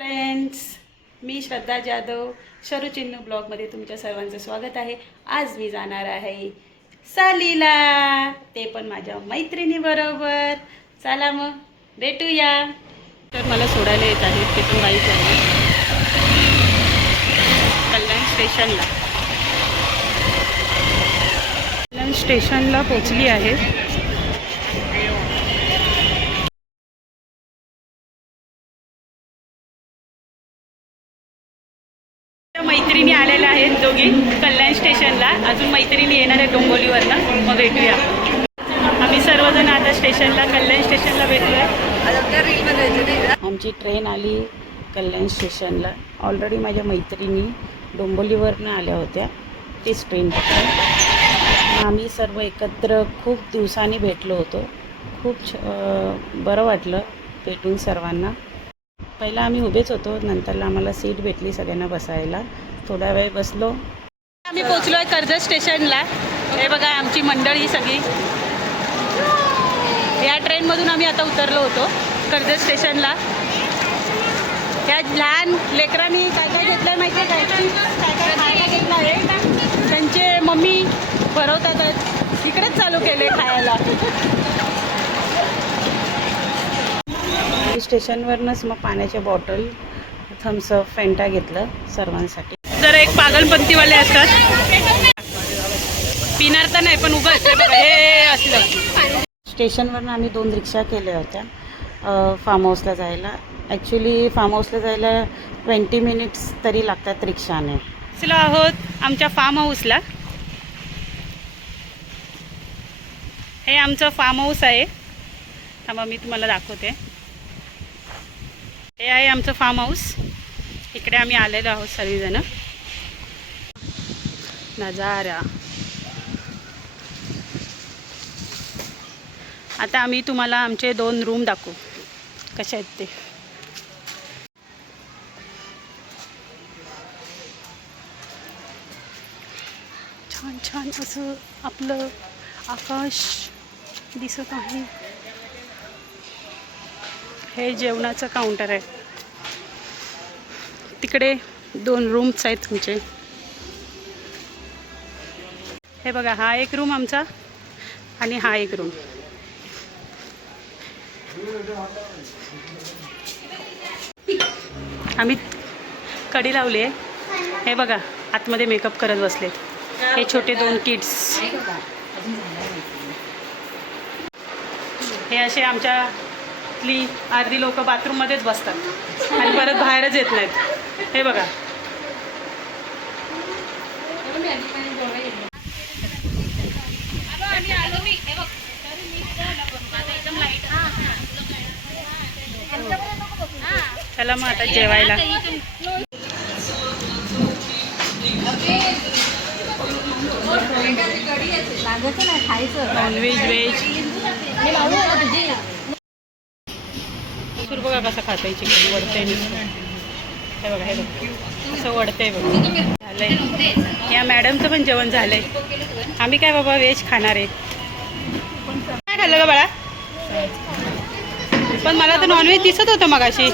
Friends, मी श्रद्धा जाधव शरू चिन्नू ब्लॉगमध्ये तुमच्या सर्वांचं स्वागत आहे. आज मी जाणार आहे सहलीला, ते पण माझ्या मैत्रिणीबरोबर. चला मग भेटूया. तर मला सोडायला येत आहेत तिथून बाईक आहे कल्याण स्टेशनला. कल्याण स्टेशनला पोचली आहे. मैत्रिणी आलेल्या आहेत दोघी कल्याण स्टेशनला. अजून मैत्रिणी येणार आहेत डोंबिवलीवरनं. मग भेटूया. आम्ही सर्वजण आता स्टेशनला कल्याण स्टेशनला भेटूया. आमची ट्रेन आली कल्याण स्टेशनला. ऑलरेडी माझ्या मैत्रिणी डोंबिवलीवरनं आल्या होत्या. तीच ट्रेन पकडून आम्ही सर्व एकत्र खूप दिवसांनी भेटलो होतो. खूप बरं वाटलं भेटून सर्वांना. पहिला आम्ही उभेच होतो, नंतरला आम्हाला सीट भेटली सगळ्यांना बसायला. थोडा वेळ बसलो. आम्ही पोचलो आहे कर्जत स्टेशनला. हे बघा आमची मंडळी सगळी. या ट्रेनमधून आम्ही आता उतरलो होतो कर्जत स्टेशनला. या लहान लेकरांनी काय काय घेतलं आहे माहिती आहे काय? काय काय खायला घेतलं आहे. त्यांचे मम्मी भरवतातच. इकडेच चालू केले खायला. स्टेशनवरनंच मग पाण्याच्या बॉटल, थम्सअप, फेंटा घेतलं सर्वांसाठी. जर एक पागलपंतीवाले असतात, पिणार तर नाही पण उभं असतं बघा हे असलं. स्टेशनवरनं आम्ही 2 रिक्षा केल्या होत्या फार्म हाऊसला जायला. ॲक्च्युली फार्म हाऊसला जायला 20 मिनिट्स तरी लागतात रिक्षाने. चला आहोत आमच्या फार्म हाऊसला. हे आमचं फार्म हाऊस आहे. थांबा मी तुम्हाला दाखवते. हे आहे आमचं फार्म हाऊस. इकडे आम्ही आलेलो आहोत सर्वजण. नजारा. आता आम्ही तुम्हाला आमचे 2 रूम दाखवू कसे आहेत ते. छान छान असं आपलं आकाश दिसत आहे. हे जेवणाचं काउंटर आहे. तिकडे 2 रूम्स आहेत तुमचे. हे बघा हा एक रूम आमचा आणि हा एक रूम. आम्ही कडी लावली आहे. हे बघा आतमध्ये मेकअप करत बसलेत हे छोटे 2 किड्स. हे असे आमच्यातली अर्धी लोक बाथरूममध्येच बसतात आणि परत बाहेरच येत नाहीत. हे बघा. चला मग आता जेवायला. नॉनव्हेज व्हेज सुर बघा कसं खाताय. चिकन वडतंय नुसतं. हे बघा हे बघा असं वडतंय बघा. झालंय. या मॅडमचं पण जेवण झालंय. आम्ही काय बाबा व्हेज खाणार आहे. काय खाल्लं का बाळा? पण मला तर नॉनव्हेज दिसत होतं मगाशी.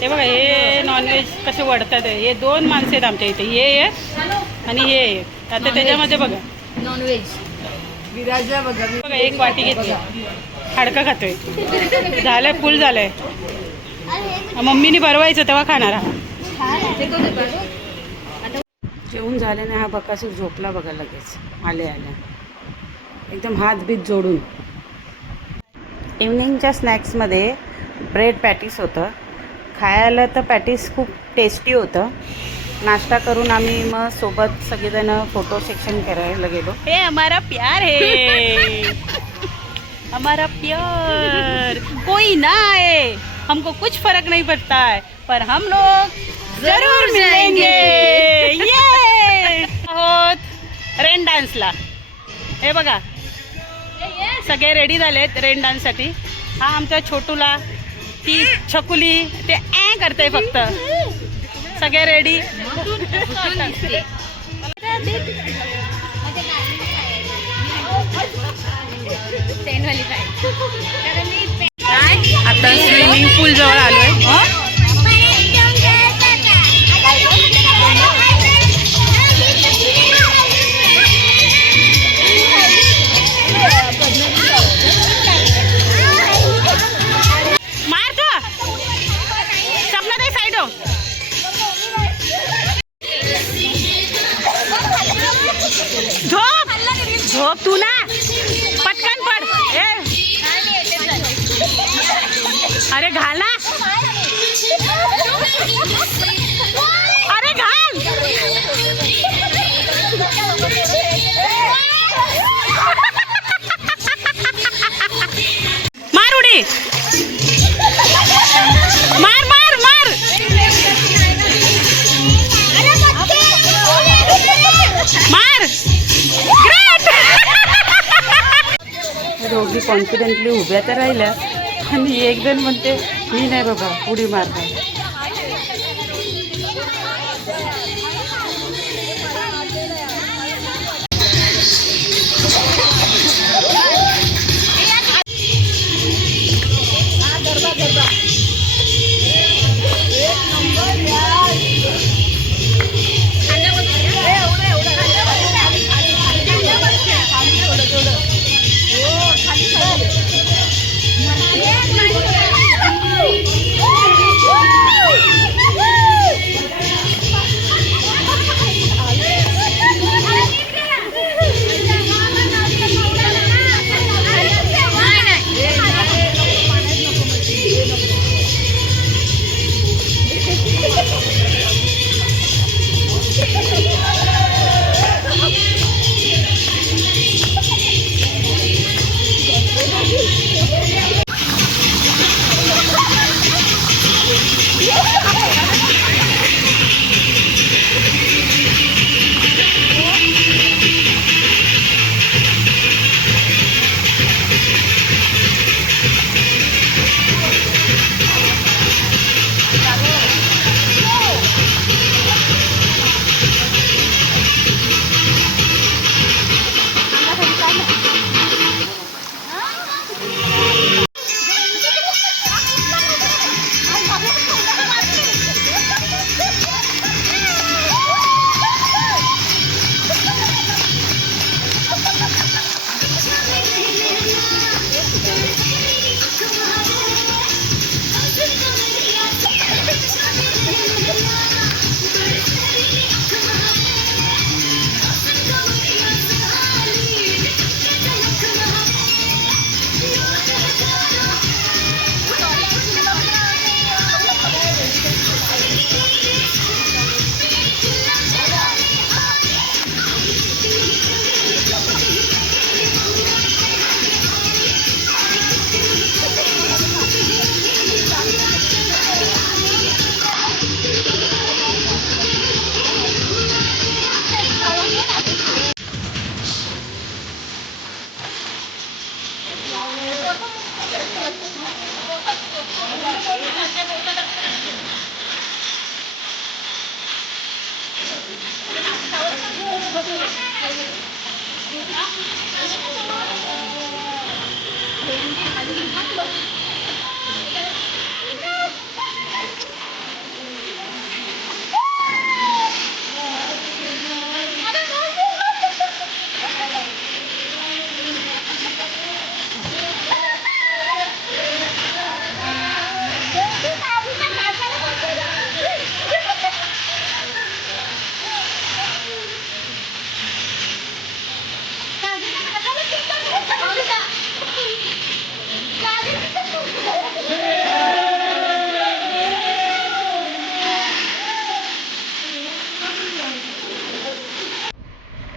हे बघा हे नॉनव्हेज कसे वडतात. हे 2 माणसं आहेत आमच्या इथे. हे आहे आणि हे आहे. आता त्याच्यामध्ये बघा नॉनव्हेज विराजा बघा. बघा एक वाटी घेतली. हाडकं खातोय. झालंय फुल झालंय. मम्मीने भरवायचं तेव्हा खाणार. जेवून झाल्याने हा बकासूर झोपला बघा लगेच आल्या एकदम हात बीत जोडून. इव्हनिंगच्या स्नॅक्समध्ये ब्रेड पॅटीस होतं. खायला तर पॅटीस खूप टेस्टी होतं. नाश्ता करून आम्ही मग सोबत सगळेजण फोटो सेक्शन करायला गेलो. हे हमारा प्यार है. हमारा प्यार कोई ना आए हमको कुछ फर्क नहीं पड़ता है पर हम लोग जरूर मिलेंगे. ये आहोत रेन डान्सला. हे बघा सगळे रेडी झालेत रेन डान्ससाठी. हा आमच्या छोटूला, ती छकुली ते करते फक्त. सगळे रेडी. आता स्विमिंग पूल जवळ आलोय. कॉन्फिडेंटली उभ्या तर राहिल्या आणि एक जण म्हणते मी नाही बाबा उडी मारणार.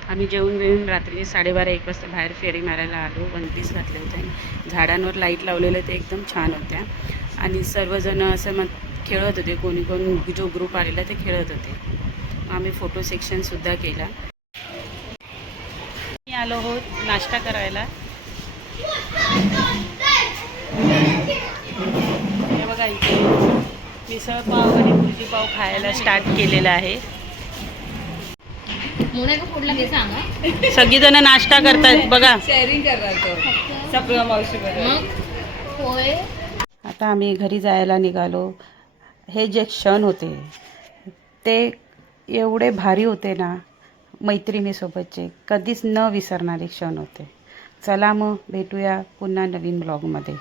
आम्ही जेवून बिवून रात्री 12:30-1 वाजता बाहेर फेरी मारायला आलो. 1 पीस घातले होते, झाडांवर लाईट लावलेले ते एकदम छान होत्या आणि सर्वजण असं मग खेळत होते. कोणी कोण जो ग्रुप आलेला ते खेळत होते. आम्ही फोटो सेक्शनसुद्धा केला. मी आलो आहोत नाश्ता करायला. हे बघा इथे मिसळ पाव आणि भुर्जी पाव खायला स्टार्ट केलेला आहे. सगळीजण नाश्ता करतात बघा. शेअरिंग करणार सप्रमा मावशीबरोबर. आता आम्ही घरी जायला निघालो. हे जे क्षण होते ते एवढे भारी होते ना, मैत्रिणीसोबतचे कधीच न विसरणारे क्षण होते. चला मग भेटूया पुन्हा नवीन ब्लॉगमध्ये.